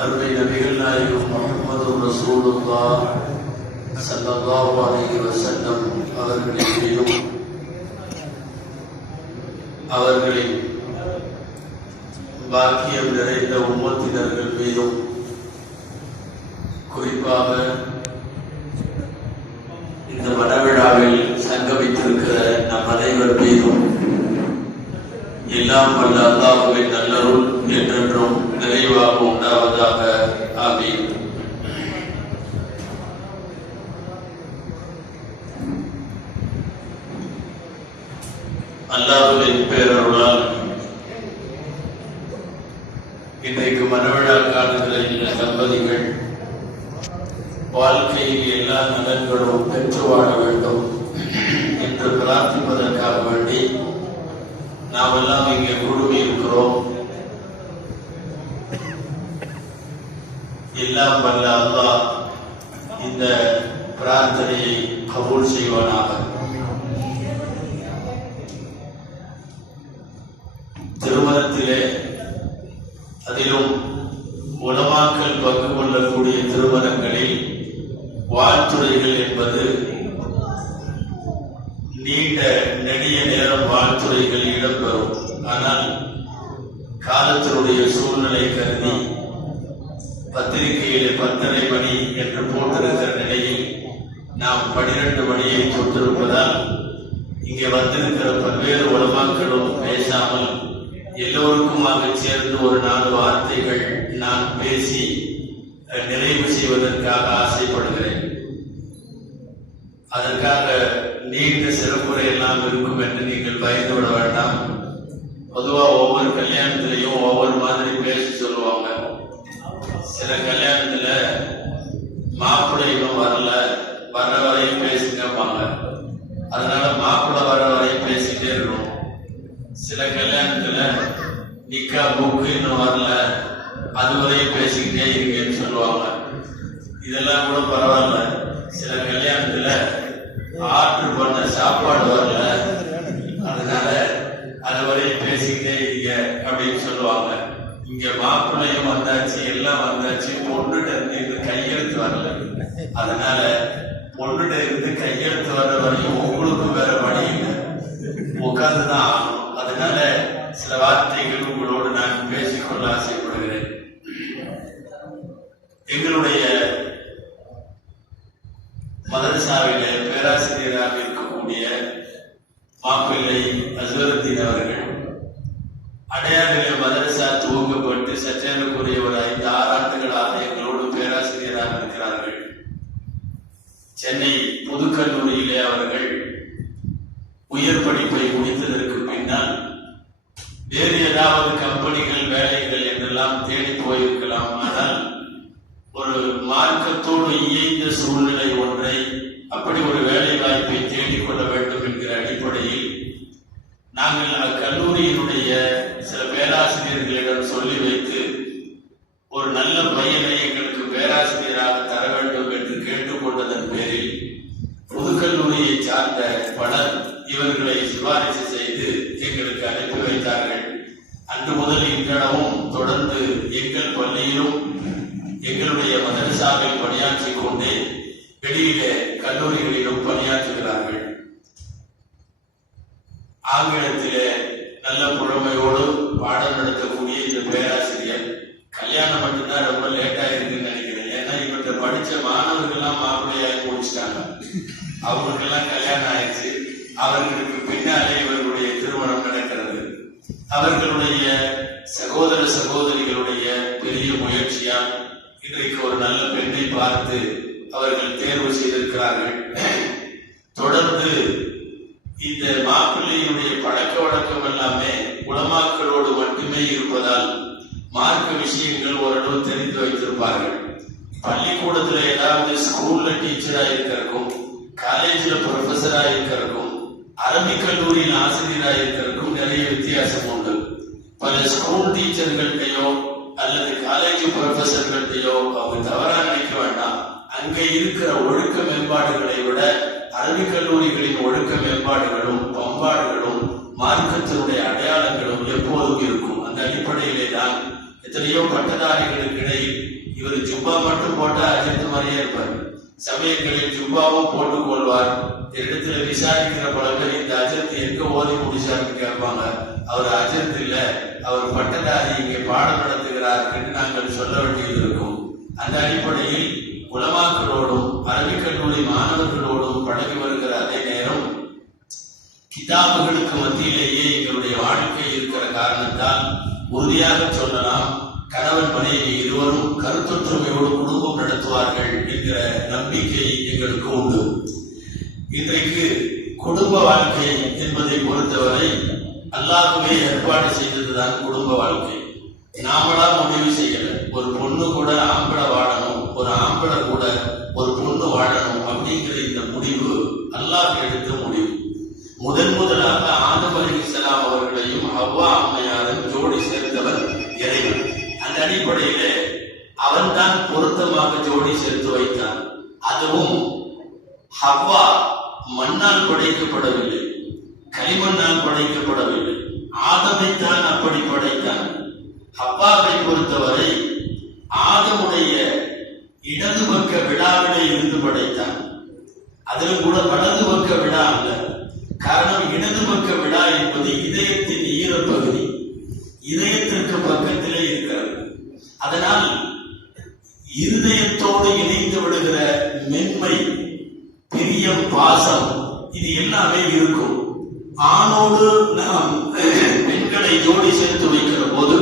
அருமை நபிகள் நாயகம் முஹம்மது ரசூலுல்லாஹ் ஸல்லல்லாஹு அலைஹி வஸல்லம் அவர்களின் மீதும் அவர்களின் பாக்கியம் நிறைந்த உம்மத்தினர்கள் மீதும் குறிப்பாக இந்த மனவிழாவில் சங்கமித்திருக்கிற நம் அனைவர் மீதும் எல்லாம் வல்ல அல்லாஹ்வின் நல்லருள் என்றென்றும் நிறைவாக உண்டாவதாக. ஆமீன். அல்லாஹ்வின் பேரருளால் இன்றைக்கு மனவிழா காணுகிற இந்த தம்பதிகள் வாழ்க்கையில் எல்லா நலன்களும் பெற்று வாழ வேண்டும் என்று பிரார்த்திப்பதற்காக வேண்டி நாம் எல்லாம் இங்கே குழுமி இருக்கிறோம். எல்லாம் வல்ல அல்லாஹ் இந்த பிரார்த்தனையை கபூல் செய்வானாக. திருமணத்திலே அதிலும் உலமாக்கள் பங்கு கொள்ளக்கூடிய திருமணங்களில் வாழ்த்துறைகள் என்பது நீண்ட நெடிய நேரம் வாழ்த்துறைகள் இடம்பெறும். ஆனால் காலத்தினுடைய சூழ்நிலை கருதி பத்திரிகையிலே 10:30 மணி என்று போட்டிருக்கிற நிலையில் நாம் 12 மணியை தொட்டிருப்பதால் இங்கே வந்திருக்கிற பல்வேறு உலமாக்களும் பேசாமல் எல்லோருக்குமாக சேர்ந்து ஒரு 4 வார்த்தைகள் நான் பேசி நிறைவு செய்வதற்காக ஆசைப்படுகிறேன். அதற்காக நீண்ட சிறப்புரை எல்லாம் இருக்கும் என்று நீங்கள் பயந்து விட வேண்டாம். பொதுவாக ஒவ்வொரு கல்யாணத்திலையும் ஒவ்வொரு மாதிரி பேச சொல்லுவாங்க. சில கல்யாணத்துல மாப்பிள்ளை இன்னும் வரல, வர வரையும் பேசுங்கப்பாங்க. அதனால மாப்பிள்ளை வர வரையும் பேசிட்டே இருக்கணும். சில கல்யாணத்துல நிக்கா புக்கு இன்னும் வரல, அதுவரையும் பேசிக்கிட்டே இருக்கேன்னு சொல்லுவாங்க. இதெல்லாம் கூட பரவாயில்ல. சில கல்யாணத்துல ஆர்டர் பண்ண சாப்பாடு வரல, அதனால அதுவரையும் பேசிக்கிட்டே இருக்க அப்படின்னு சொல்லுவாங்க. இங்க மாப்பிள்ளையும் வந்தாச்சு, எல்லாம் வந்தாச்சு, பொண்ணுகிட்ட இருந்து கையெழுத்து வரல. அதனால பொண்ணுகிட்ட இருந்து கையெழுத்து வர்ற வரையும் உங்களுக்கு வேற வழி இல்லை, உட்கார்ந்துதான் ஆகணும். அதனால சில வார்த்தைகள் உங்களோடு நான் பேசிக்கொள்ள ஆசைப்படுகிறேன். எங்களுடைய மதரசாவிலே பேராசிரியராக இருக்கக்கூடிய மாப்பிள்ளை அஸ்வருத்தீன் அவர்கள் அடையாறிலே மதரசா துவங்கப்பட்டு சற்றேறக்குரிய ஒரு 5-6 ஆண்டுகளாக எங்களோடு பேராசிரியராக இருக்கிறார்கள். சென்னை புதுக்கல்லூரியிலே அவர்கள் உயர் படிப்பை முடித்ததற்கு பின்னால் வேறு ஏதாவது கம்பெனிகள் வேலைகள் என்றெல்லாம் தேடி போயிருக்கலாம். ஆனால் ஒரு மார்க்கத்தோடு இயைந்த சூழ்நிலை ஒன்றை, அப்படி ஒரு வேலை வாய்ப்பை தேடிக்கொள்ள வேண்டும் என்கிற அடிப்படையில் நாங்கள் அக்கல்லூரியினுடைய சில பேராசிரியர்களிடம் சொல்லி வைத்து ஒரு நல்ல பையனை எங்களுக்கு பேராசிரியராக தர வேண்டும் என்று கேட்டுக்கொண்டதன் பேரில் புதுக்கல்லூரியை சார்ந்த பலர் இவர்களை சிபாரிசு செய்து எங்களுக்கு அனுப்பி வைத்தார்கள். அன்று முதல் இன்றளவும் தொடர்ந்து எங்கள் பள்ளியிலும் எங்களுடைய மதரசாவில் பணியாற்றிக் கொண்டே வெளியிலே கல்லூரிகளிலும் பணியாற்றுகிறார்கள். ஆங்கிலத்திலே நல்ல புலமையோடு பாடம் நடத்தக்கூடிய இந்த பேராசிரியர் கல்யாணம் மட்டும்தான் ரொம்ப லேட்டா இருக்குன்னு நினைக்கிறேன். ஏன்னா இவற்றை படிச்ச மாணவர்கள்லாம் மாப்பிள்ளையாகி முடிச்சிட்டாங்க, அவங்களுக்கெல்லாம் கல்யாணம் ஆயிடுச்சு. அவர்களுக்கு பின்னாலே இவர்களுடைய திருமணம் நடக்கிறது. அவர்களுடைய சகோதர சகோதரிகளுடைய பெரிய முயற்சியால் இன்றைக்கு ஒரு நல்ல பெண்ணை பார்த்து அவர்கள் தேர்வு செய்திருக்கிறார்கள். தொடர்ந்து இந்த மாப்பிள்ளையினுடைய பழக்க வழக்கம் எல்லாமே உலமாக்களோடு மட்டுமே இருப்பதால் மார்க்க விஷயங்கள் ஓரளவு தெரிந்து வைத்திருப்பார்கள். பள்ளிக்கூடத்துல ஏதாவது ஸ்கூல்ல டீச்சரா இருக்கிறக்கும், காலேஜில் ப்ரொஃபஸரா இருக்கிறக்கும், அரபிக் கல்லூரியில் ஆசிரியரா இருக்கிறக்கும் நிறைய வித்தியாசம் உண்டு. பல ஸ்கூல் டீச்சர்கள்டையோ அல்லது காலேஜ் ப்ரொஃபஸர்கள்டையோ அவங்க தவறா நினைக்க வேண்டாம். அங்கே இருக்கிற ஒழுக்க மேம்பாடுகளை விட அரபிக் கல்லூரிகளின் ஒழுக்க மேம்பாடுகளும் பண்பாடுகளும் மார்க்கத்தினுடைய அடையாளங்களும் எப்போதும் இருக்கும். அந்த அடிப்படையிலே தான் எத்தனையோ பட்டதாரிகளுக்கு இடையில் இவர் ஜுப்பா மட்டும் போட்டா அஜித் மாதிரியே இருப்பார். சமயங்களில் ஜுப்பாவும் போட்டுக் கொள்வார். இடத்துல விசாரிக்கிற பல பேர் இந்த அஜித் எங்க ஓதி முடிச்சாருன்னு கேட்பாங்க. அவர் அஜித் இல்ல, அவர் பட்டதாரி, இங்கே பாடம் நடத்துகிறார் என்று நாங்கள் சொல்ல வேண்டியது இருக்கும். அந்த அடிப்படையில் உலமாக்களோடும் அரபிக் கல்லூரி மாணவர்களோடும் பழகி வருகிற அதே நேரம் கிதாபுகளுக்கு மத்தியிலேயே எங்களுடைய வாழ்க்கை இருக்கிற காரணத்தால் உறுதியாக சொல்லலாம், கணவன் மனைவி இருவரும் கருத்தொற்றுமையோடு குடும்பம் நடத்துவார்கள் என்கிற நம்பிக்கை எங்களுக்கு உண்டு. இன்றைக்கு குடும்ப வாழ்க்கை என்பதை பொறுத்தவரை அல்லாஹ்வே ஏற்பாடு செய்ததுதான் குடும்ப வாழ்க்கை. நாமளா முடிவு செய்யல. ஒரு பொண்ணு கூட ஆம்பளை வாழணும், ஒரு ஆம்பளை கூட ஒரு பொண்ணு வாழணும் அப்படிங்கிற இந்த முடிவு அல்லாஹ் எடுத்த முடிவு. முதலாக ஆதம் அலைஹிஸ்ஸலாம் அவர்களையும் ஹவ்வா அம்மையாரும் ஜோடி சேர்த்தவர் இறைவன். அந்த அடிப்படையிலே அவன் தான் பொருத்தமாக ஜோடி சேர்த்து வைத்தான். அதுவும் ஹவ்வா மண்ணால் படைக்கப்படவில்லை, களிமண்ணால் படைக்கப்படவில்லை. ஆதமைத்தான் அப்படி படைத்தான். ஹவ்வாவை பொறுத்தவரை ஆதமுடைய இடது பக்க விழாவிலே இருந்து படைத்தான். அதிலும் கூட வலது பக்க விழா அல்ல. காரணம், இடது பக்க விழா என்பது இதயத்தின் ஈரப்பகுதி, இதயத்திற்கு பக்கத்திலே இருக்கிறது. அதனால் இருதயத்தோடு இணைந்து விடுகிற மென்மை, பிரியம், பாசம் இது எல்லாமே இருக்கும். ஆணோடு நாம் பெண்களை ஜோடி சேர்த்து வைக்கிற போது,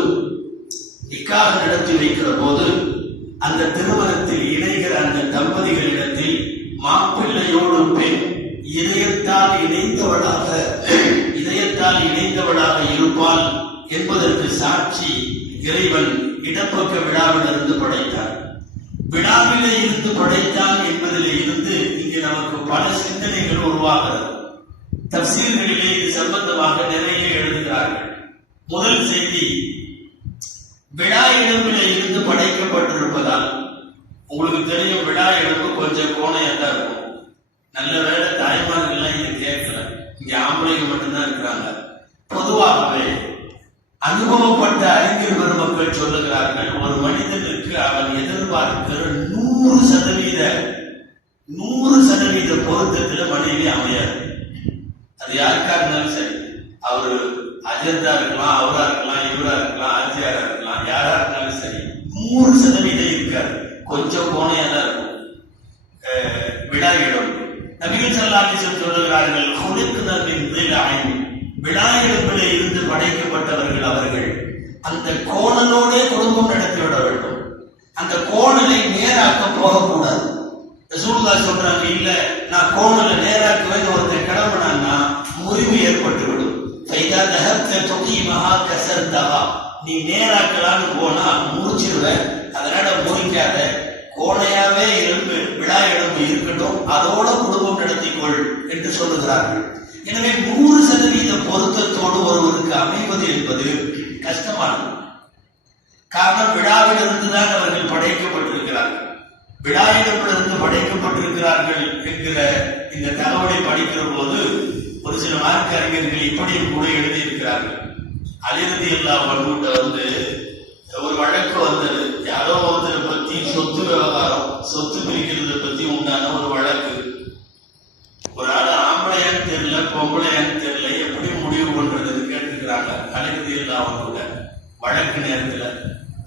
நிக்காஹ் நடத்தி வைக்கிற போது, அந்த திருமணத்தில் இணைகிற அந்த தம்பதிகளிடத்தில் மாப்பிள்ளையோடு பெண் இதயத்தால் இணைந்தவளாக இருப்பாள் என்பதற்கு சாட்சி இறைவன் இடப்பக்க விழாவிலிருந்து படைத்தார். விழாவிலே இருந்து படைத்தான் என்பதிலே இருந்து இங்கே நமக்கு பல சிந்தனைகள் உருவாகிறது. தஃசீர்களிலே இது சம்பந்தமாக நிறைய எழுதுகிறார்கள். முதல் செய்தி, விழா இடமிலே இருந்து படைக்கப்பட்டிருப்பதால். உங்களுக்கு தெரியும், விழா இடம்பு கொஞ்சம் கோணையத்தான் இருக்கும். நல்ல வேலை தாய்மார்கள்லாம் இங்க கேட்கல, இங்க ஆம்பளைங்க மட்டும்தான் இருக்கிறாங்க. பொதுவாகவே அனுபவப்பட்ட அறிஞர் பெருமக்கள் சொல்லுகிறார்கள், ஒரு மனிதனுக்கு அவன் எதிர்பார்க்கிற 100% பொருத்தத்தில் மனைவி அமையாது. அது யாருக்கா இருந்தாலும் சரி, அவரு அஜந்தா இருக்கலாம், அவரா இருக்கலாம், இவரா இருக்கலாம், ஆட்சியாரா இருக்கலாம், யாரா இருந்தாலும் சரி 100% இருக்காது. கொஞ்சம் கோணையா தான் இருக்கும் விழா இடம். நபிகள் ஸல்லல்லாஹு அலைஹி வஸல்லம் சொல்லுகிறார்கள், "குலிக்னா மின் திலாஇன்", விழா இடத்திலே இருந்து படைக்கப்பட்டவர்கள் அவர்கள். அந்த கோணலோடே குடும்பம் நடத்திவிட வேண்டும். அந்த கோணலை நேராக்க போகக்கூடாது. ரசூலுல்லாஹ் சொல்றாங்க, இல்ல நான் கோணலை நேராக்குவேன் ஒருத்தர் கிளம்பினான்னா முறிவு ஏற்பட்டுவிடும். ஃபைதா தஹப்த துகீமஹா கஸர்தஹா, நீ நேராக்கலான்னு போனா முறிச்சிருவேன், அதனால முறிக்காத, கோணையாவே எலும்பு விழா எலும்பு இருக்கட்டும், அதோட குடும்பம் நடத்திக்கொள் என்று சொல்லுகிறார்கள். எனவே 100% பொருத்தத்தோடு ஒருவருக்கு அமைவது என்பது கஷ்டமானது. காரணம், விழாவிலிருந்து தான் அவர்கள் படைக்கப்பட்டிருக்கிறார்கள். விழாவிலிருந்து படைக்கப்பட்டிருக்கிறார்கள் என்கிற இந்த தகவலை படிக்கிற போது ஒரு சில மார்க்க அறிஞர்கள் இப்படியும் கூட எழுதியிருக்கிறார்கள். அலி ரலியல்லாஹு அன்ஹு ஒரு வழக்கு வந்தது. யாரோ ஒருத்தரை பத்தி சொத்து விவகாரம், சொத்து பிரிக்கிறத பத்தி உண்டான ஒரு வழக்கு. ஒரு ஆள் ஆம்பளையான்னு தெரியல, பொம்பளையான்னு தெரியல, எப்படி முடிவு பண்றதுன்னு கேட்டுக்கிறாங்க அலி ரலியல்லாஹு அன்ஹு. வழக்கு நேரத்துல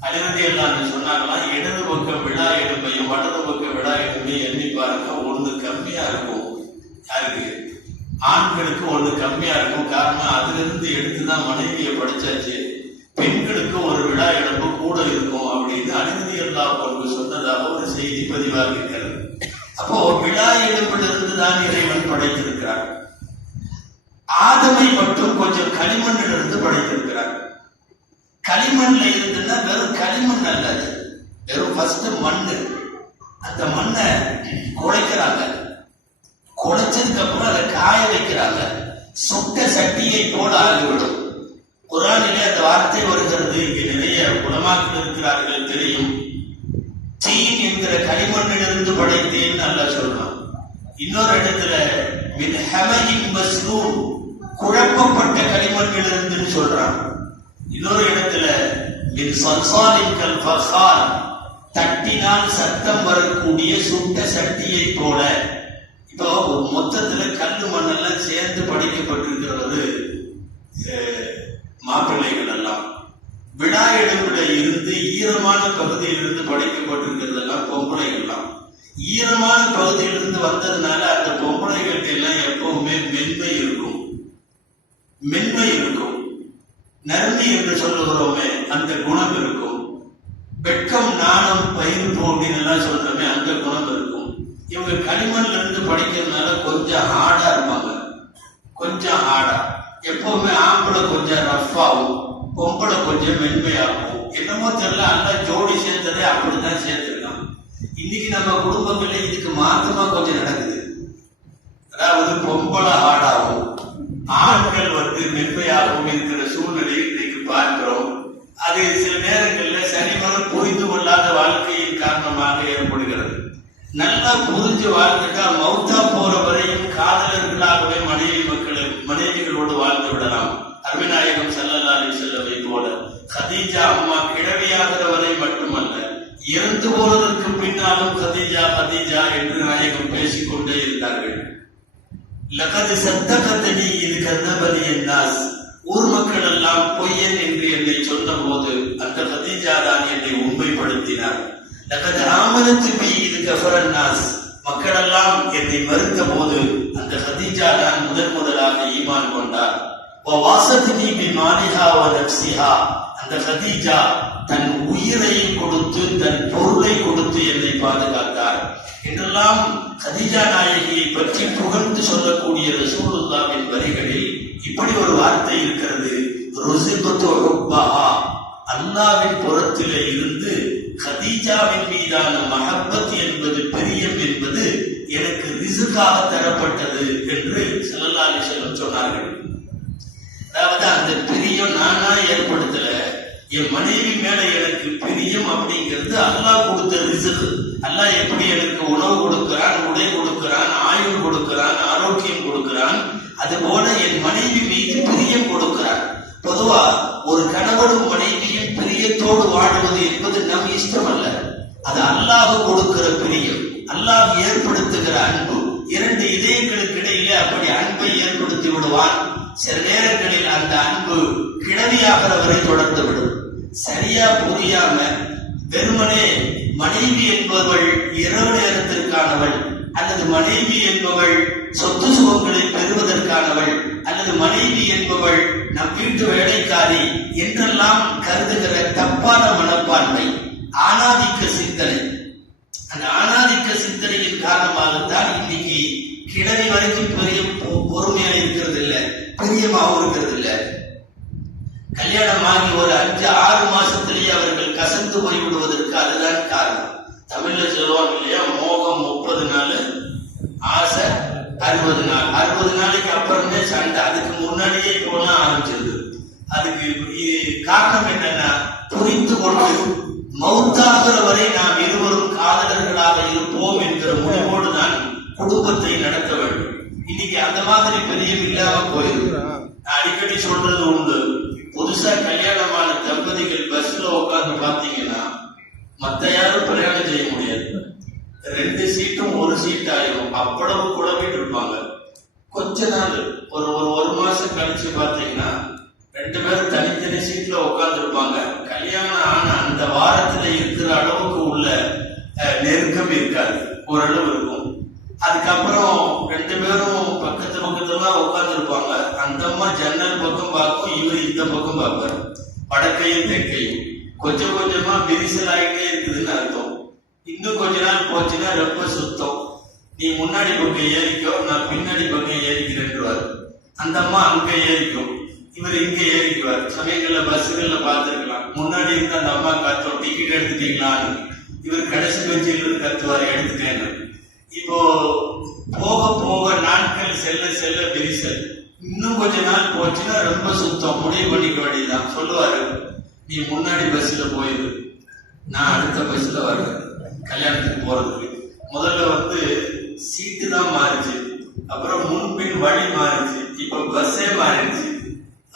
அலி ரலியல்லாஹு அன்ஹு சொன்னாங்களாம், இடது பக்க விழா எடுப்பையும் வலது பக்க விழா எடுப்பையும் எண்ணி பாருங்க, ஒண்ணு கம்மியா இருக்கும். யாருக்கு? ஆண்களுக்கு ஒண்ணு கம்மியா இருக்கும். காரணம், அதுல இருந்து எடுத்துதான் மனைவியை படிச்சாச்சு. பெண்களுக்கு ஒரு விழா இழப்பு கூட இருக்கும் அப்படின்னு அலி ரலியல்லாஹு அன்ஹு சொன்னதாக ஒரு செய்தி பதிவாக இருக்கிறது. அப்போ விழா இழப்பிலிருந்து தான் இறைவன் படைத்திருக்கிறார். ஆதமை மட்டும் கொஞ்சம் களிமண்ணிலிருந்து படைத்திருக்கிறார். களிமண்ல இருந்துன்னா வெறும் களிமண் அல்ல, வெறும் ஃபர்ஸ்ட் மண்ணு. அந்த மண்ணை குழைக்கிறாங்க, குழைச்சதுக்கு அப்புறம் அதை காய வைக்கிறாங்க. சுட்ட சட்டியை போல ஆகிவிடும். குர்ஆனிலே அந்த வார்த்தை வருகிறது. இங்கே நிறைய உலமாக்கள் இருக்கிறார்கள், தெரியும். தீன் என்கிற களிமண்ணிலிருந்து படைத்தேன் அல்லாஹ் சொல்றான். இன்னொரு இடத்துல மின் ஹமஇன் மஸ்னூன், குழப்பப்பட்ட களிமண்ணிலிருந்து சொல்றான். இன்னொரு இடத்துல மின் சல்சாலின் கல் ஃபஹார், தட்டினால் சத்தம் வரக்கூடிய சுட்ட சட்டியை போல. இப்போ மொத்தத்துல கல்லு மண்ணெல்லாம் சேர்ந்து படிக்கப்பட்டிருக்கிறது மாப்பிள்ளைகள் எல்லாம். விழா எடுப்புல இருந்து ஈரமான பகுதியிலிருந்து படைக்கப்பட்டிருக்கிறதெல்லாம் பொம்பளைகள்லாம். ஈரமான பகுதியிலிருந்து வந்ததுனால அந்த பொம்பளைகள்ட்ட எல்லாம் எப்பவுமே மென்மை இருக்கும், மென்மை இருக்கும். நன்மை என்று சொல்லுகிறோமே அந்த குணம் இருக்கும். வெட்கம் நாணம் பயிர் போட்டின்னு சொல்றோமே அந்த குணம் இருக்கும். இவங்க களிமண்ல இருந்து படிக்கிறதுனால கொஞ்சம் ஹார்டா இருப்பாங்க, கொஞ்சம் ஹார்டா. எப்பவுமே ஆம்பளை கொஞ்சம் ரஃப்பாகும், பொம்பளை கொஞ்சம் மென்மையாகும். என்னமோ தெரியல, அந்த ஜோடி சேர்ந்ததே அப்படித்தான் சேர்த்திருக்கான். இன்னைக்கு நம்ம குடும்பங்கள்ல இதுக்கு மாற்றமா கொஞ்சம் நடக்குது. அதாவது பொம்பளை ஹார்டாகும், ஆண்கள் மென்மையாகவும் இருக்கிற சூழ்நிலையை இன்னைக்கு பார்க்கிறோம். அது சில நேரங்களில் சரிவரம் புரிந்து கொள்ளாத வாழ்க்கையின் காரணமாக ஏற்படுகிறது. நல்லா புரிஞ்சு வாழ்ந்துட்டா மௌத்தா போற வரையும் காதலர்களாகவே மனைவிகளோடு வாழ்ந்து விடலாம். அருமைநாயகம் ஸல்லல்லாஹு அலைஹி வஸல்லம் போல கதீஜா அம்மா கிழவியாகிற வரை மட்டுமல்ல, இறந்து போனதற்கு பின்னாலும் கதீஜா கதீஜா என்று நாயகம் பேசிக்கொண்டே இருந்தார்கள். லகது சத்தகதனி இது கதபனி என்னாஸ், ஊர் மக்கள் எல்லாம் பொய்யன் என்று என்னை சொன்ன போது அந்த கதீஜா தான் என்னை உண்மைப்படுத்தினார். லகது ஆமனத்து பி இது கஃபரன்னாஸ், மக்கள் எல்லாம் என்னை மறுத்த போது அந்த கதீஜா தான் முதலாக ஈமான் கொண்டார். வாசத்தினி பி மாலிஹா வ நஃப்ஸிஹா, அந்த கதீஜா தன் உயிரை கொடுத்து தன் பொருளை கொடுத்து என்னை பாதுகாத்தார் என்றெல்லாம் கதீஜா நாயகியை பற்றி புகழ்ந்து சொல்லக்கூடிய ரசூலுல்லாஹ்வின் வரிகளில் இப்படி ஒரு வார்த்தை இருக்கிறது. ருஸிபத்து ஹுப்பஹா, அல்லாஹ்வின் புறத்திலே இருந்து கதீஜாவின் மீதான மஹப்பத் என்பது, பிரியம் என்பது எனக்கு ரிஸ்காக தரப்பட்டது என்று ஸல்லல்லாஹு அலைஹி வஸல்லம் சொன்னார்கள். அதாவது அந்த பிரியம் நானா ஏற்படுத்தல, என் மனைவி மேல எனக்கு பிரியம் அப்படிங்கிறது அல்லாஹ் கொடுத்த ரிஸ்க். அல்லாஹ் எப்படி எனக்கு உணவு கொடுக்கிறான், உடை கொடுக்கிறான், ஆயுள் கொடுக்கிறான், ஆரோக்கியம் கொடுக்கிறான், அதுபோல என் மனைவி மீது பிரியம் கொடுக்கிறான். பொதுவா ஒரு கணவனும் மனைவியும் பிரியத்தோடு வாழுவது என்பது நம் இஷ்டம் அல்ல, அது அல்லாஹ் கொடுக்கிற பிரியம், அல்லாஹ் ஏற்படுத்துகிற அன்பு. இரண்டு இதயங்களுக்கு இடையிலே அப்படி அன்பை ஏற்படுத்தி விடுவான். சில நேரங்களில் அந்த அன்பு கிழவியாகிற வரை தொடர்ந்து விடும். சரியா புரியாம வெறுமனே மனைவி என்பவள் இரவு நேரத்திற்கானவள், அல்லது மனைவி என்பவள் சொத்து சுகங்களை பெறுவதற்கானவள், அல்லது மனைவி என்பவள் நம் வீட்டு வேலைக்காரி என்றெல்லாம் கருதுகிற தப்பான மனப்பான்மை, ஆணாதிக்க சிந்தனை. அந்த ஆணாதிக்க சிந்தனையின் காரணமாகத்தான் இன்னைக்கு கிழவி வரைக்கும் பெரிய பொறுமையா இருக்கிறது இல்லை, பிரியமாகவும் இருக்கிறது இல்லை. கல்யாணம் ஆகி ஒரு 5-6 மாசத்திலேயே அவர்கள் கசந்து போய்விடுவதற்கு அதுதான் காரணம். தமிழ்ல சொல்லுவாங்க இல்லையா, மோகம் 30 நாள், ஆசை 60 நாள். 60 நாளைக்கு அப்புறமே சண்டை, அதுக்கு முன்னாடியே போனா ஆரம்பிச்சிருது. அதுக்கு காரணம் என்னன்னா, புரிந்து கொண்டு மௌத்தாகிற வரை நாம் இருவரும் காதலர்களாக இருப்போம் என்கிற முடிவோடு தான் குடும்பத்தை நடத்த வேண்டும். இன்னைக்கு அந்த மாதிரி பிரியம் இல்லாம போயிருக்கு. நான் அடிக்கடி சொல்றது உண்டு, புதுசா கல்யாணமான தம்பதிகள் பஸ்ல உட்கார்ந்து பாத்தீங்கன்னா மத்த யாரும் பிரயாணம் செய்ய முடியாது. 2 சீட்டும் 1 சீட் ஆயிரும், அவ்வளவு குழம்பிட்டு இருப்பாங்க. கொஞ்ச நாள் ஒரு மாசம் கழிச்சு பாத்தீங்கன்னா 2 பேரும் தனித்தனி சீட்ல உட்கார்ந்து இருப்பாங்க. கல்யாணம் ஆன அந்த வாரத்துல இருக்கிற அளவுக்கு உள்ள நெருக்கம் இருக்காது, ஓரளவு இருக்கும். அதுக்கப்புறம் 2 பேரும் பக்கத்துல உட்கார்ந்து இருப்பாங்க. அந்த அம்மா ஜன்னல் பக்கம் பார்க்கும், இவர் இந்த பக்கம் பார்ப்பாரு, வடக்கையும் தெற்கையும். கொஞ்சம் கொஞ்சமா விரிசல் ஆகிட்டே இருக்குதுன்னு அர்த்தம். இன்னும் கொஞ்ச நாள் போச்சுன்னா ரொம்ப சுத்தம். நீ முன்னாடி பக்கம் ஏறிக்கோ, நான் பின்னாடி பக்கம் ஏறிக்கிறேன்றாரு. அந்த அம்மா அங்க ஏறிக்கும், இவர் இங்க ஏறிக்குவார். சமயங்கள்ல பஸ்ஸுகள்ல பார்த்திருக்கலாம், முன்னாடி இருந்து அந்த அம்மா கத்தும், டிக்கெட் எடுத்துட்டீங்களான்னு. இவர் கடைசி பெஞ்சில் இருந்து கத்துவார், எடுத்துட்டேன்னு. இப்போ போக போக நாட்கள் செல்ல செல்ல விரிசல். இன்னும் கொஞ்ச நாள் போச்சுன்னா ரொம்ப சுத்தம், முடிவு பண்ணிக்க வேண்டியதுதான். சொல்லுவாரு, நீ முன்னாடி பஸ்ல போயிரு, நான் அடுத்த பஸ்ல வர்றேன் கல்யாணத்துக்கு போறதுக்கு. முதல்ல சீட்டு தான் மாறிச்சு, அப்புறம் முன்பின் வழி மாறிச்சு, இப்ப பஸ்ஸே மாறிடுச்சு.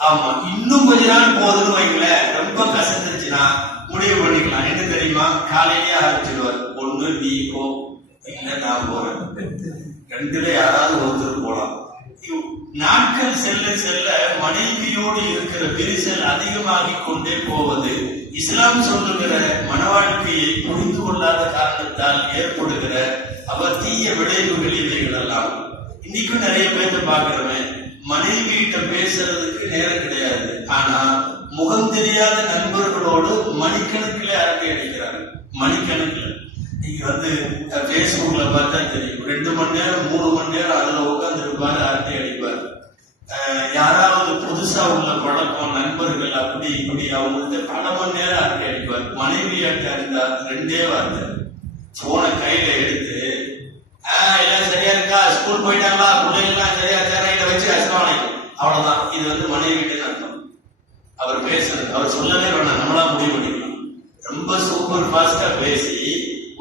ஆமா, இன்னும் கொஞ்ச நாள் போதுன்னு வைங்களேன், ரொம்ப கசந்துருச்சுன்னா முடிவு பண்ணிக்கலாம். என்ன தெரியுமா, காலையிலேயே ஆரம்பிச்சிடுவார். ஒண்ணு நீ போ, இல்ல நான் போறேன், ரெண்டுல யாராவது ஒருத்தர் போலாம். நாட்கள் செல்ல செல்ல மனைவியோடு இருக்கிற விரிசல் அதிகமாகி கொண்டே போவது இஸ்லாம் சொல்லுகிற மன வாழ்க்கையை புரிந்து கொள்ளாத காரணத்தால் ஏற்படுகிற அவர் தீய விளைவுகள் இவைகள் எல்லாம். இன்னைக்கும் நிறைய பேர்த்த பாக்குறோமே, மனைவியிட்ட பேசுறதுக்கு நேரம் கிடையாது, ஆனா முகம் தெரியாத நண்பர்களோடு மணிக்கணக்கில் அரட்டை அடிக்கிறாங்க. மணிக்கணக்கில் நீங்க பேஸ்புக்ல பார்த்தா தெரியும், 2 மணி நேரம் 3 மணி நேரம் அதுல உட்கார்ந்து இருப்பாரு, அரட்டை அடிப்பாரு. யாராவது புதுசா உள்ள பழக்கம் நண்பர்கள் அப்படி இப்படி அவங்கள்ட்ட பல மணி நேரம் அரட்டை அடிப்பார். மனைவியாட்ட இருந்தா 2 வார்த்தை, போன கையில எடுத்து எல்லாம் சரியா இருக்கா, ஸ்கூல் போயிட்டாங்களா, பிள்ளைகள்லாம் சரியா சேரையில வச்சு அசமாளிக்கும், அவ்வளவுதான். இது மனைவிட்டு அர்த்தம். அவர் பேசுறது அவர் சொல்லவே வேணாம், நம்மளா முடிவு பண்ணிக்கலாம். ரொம்ப சூப்பர் ஃபாஸ்டா பேசி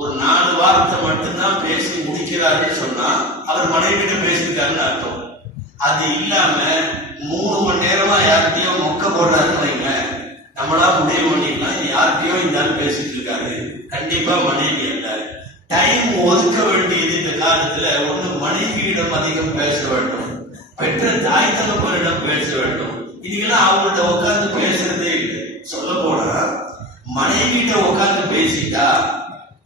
ஒரு 4 வார்த்தை மட்டும்தான் பேசி முடிக்கிறாருன்னு சொன்னா அவர் மனைவியிட்ட பேசிருக்காருன்னு அர்த்தம். அது இல்லாம 3 மணி நேரமா யார்கிட்டயோ மொக்க போடுறாருன்னு வைங்க, நம்மளா முடிவு பண்ணிக்கலாம் யார்கிட்டயோ இந்த பேசிட்டு இருக்காரு, கண்டிப்பா மனைவி என்றாரு. டைம் ஒதுக்க வேண்டியது இந்த காலத்துல ஒண்ணு மனைவியிடம் அதிகம் பேச வேண்டும், பெற்ற தாய் தகப்பனிடம் பேச வேண்டும். இதுக்கெல்லாம் அவங்கள்ட்ட உட்கார்ந்து பேசுறதே இல்லை. சொல்ல போனா மனைவிட்ட உட்கார்ந்து பேசிட்டா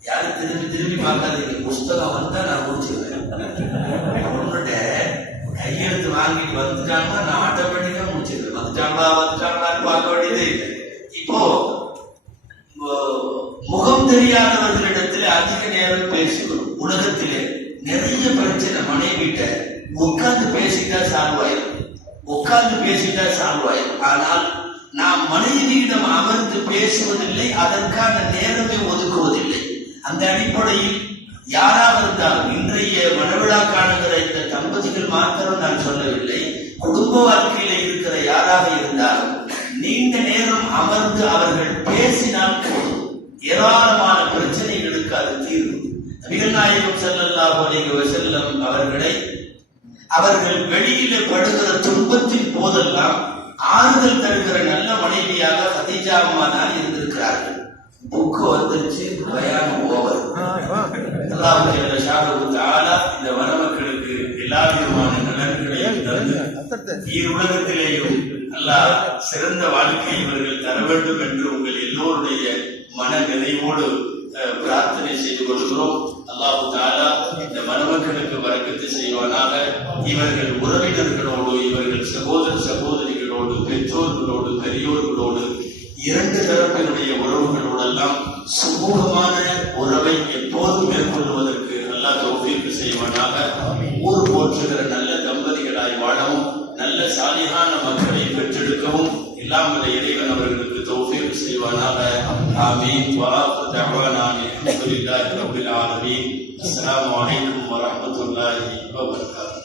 யாரும் திரும்பி திரும்பி பார்க்காதீங்க, புஸ்தகம் வந்தா நான் முடிச்சிருவேன். உன்னோட கையெழுத்து வாங்கிட்டு வந்துட்டாங்கன்னா நான் ஆட்டோமேட்டிக்கா முடிச்சிருவேன். வந்துட்டாங்களா பார்க்க வேண்டியதே இல்லை. இப்போ முகம் தெரியாதவர்களிடத்துல அதிக நேரம் பேசுகிறோம். உலகத்திலே நிறைய பிரச்சனை மனைவிட்ட உட்கார்ந்து பேசிட்டா சால்வாயிரும், உட்கார்ந்து பேசிட்டா சால்வாயிரும். ஆனால் நாம் மனைவியிடம் அமர்ந்து பேசுவதில்லை, அதற்கான நேரமே ஒதுக்குவதில்லை. அந்த அடிப்படையில் யாராக இருந்தாலும் இன்றைய மனவிழா காணுகிற இந்த தம்பதிகள் மாத்திரம் நான் சொல்லவில்லை, குடும்ப வாழ்க்கையில இருக்கிற யாராக இருந்தாலும் நீண்ட நேரம் அமர்ந்து அவர்கள் பேசினால் போதும், ஏராளமான பிரச்சனைகளுக்கு அது தீர்வு. நபிகள் நாயகம் ஸல்லல்லாஹு அலைஹி வஸல்லம் அவர்கள் வெளியில படுகிற துன்பத்தின் போதெல்லாம் ஆறுதல் தருகிற நல்ல மனைவியாக கதீஜா அம்மா தான் இருந்திருக்கிறார்கள். புக்கு வந்துருச்சு, பயானம் ஓவர். அல்லாஹ் ஜல்ல ஷானஹு தஆலா இந்த மணமக்களுக்கு எல்லா விதமான நலன்களையும் தந்து உலகத்திலேயும் அல்லாஹ் சிறந்த வாழ்க்கை இவர்கள் தர வேண்டும் என்று உங்கள் எல்லோருடைய மன நிறைவோடு பிரார்த்தனை செய்து கொள்கிறோம். அல்லாஹ் தஆலா இந்த மணமக்களுக்கு பரக்கத்து செய்வானாக. இவர்கள் உறவினர்களோடு, இவர்கள் சகோதர சகோதரிகளோடு, பெற்றோர்களோடு, பெரியோர்களோடு, 2 தரப்பினுடைய உறவுகளோடெல்லாம் சுமூகமான உறவை எப்போதும் மேற்கொள்வதற்கு அல்லாஹ் தௌஃபீக் செய்வானாக. ஊர் போற்றுகிற நல்ல தம்பதிகளாய் வாழவும், நல்ல சாலிஹான மக்களை பெற்றெடுக்கவும் எல்லாம் இறைவன் அவர்களுக்கு தௌஃபீக் செய்வானாக. ஆமீன். வ ஆகிரு தஅவானா அல்ஹம்துலில்லாஹி ரப்பில் ஆலமீன். அஸ்ஸலாமு அலைக்கும் வ ரஹ்மத்துல்லாஹி வ பரகாத்துஹு.